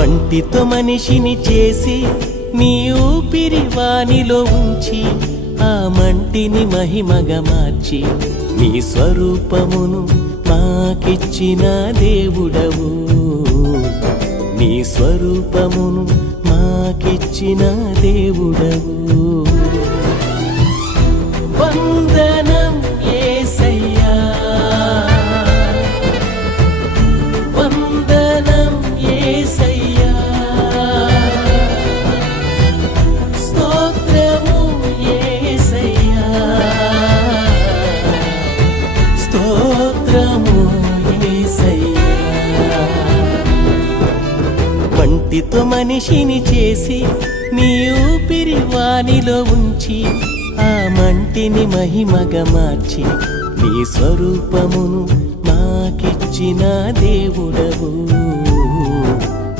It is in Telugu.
మంటితో మనిషిని చేసి నీ ఊపిరి వానిలో ఉంచి ఆ మంటిని మహిమగా మార్చి నీ స్వరూపమును మాకిచ్చిన దేవుడవు. నీ స్వరూపమును మాకిచ్చిన దేవుడవు. వందనం యేసయ్యా, వందనం యేసయ్యా, స్తోత్రము యేసయ్యా, స్తోత్రము యేసయ్యా. మంటితో మనిషిని చేసి నీ ఊపిరి వానిలో ఉంచి ఆ మంటిని మహిమగా మార్చి నీ స్వరూపమును మాకిచ్చిన దేవుడవు.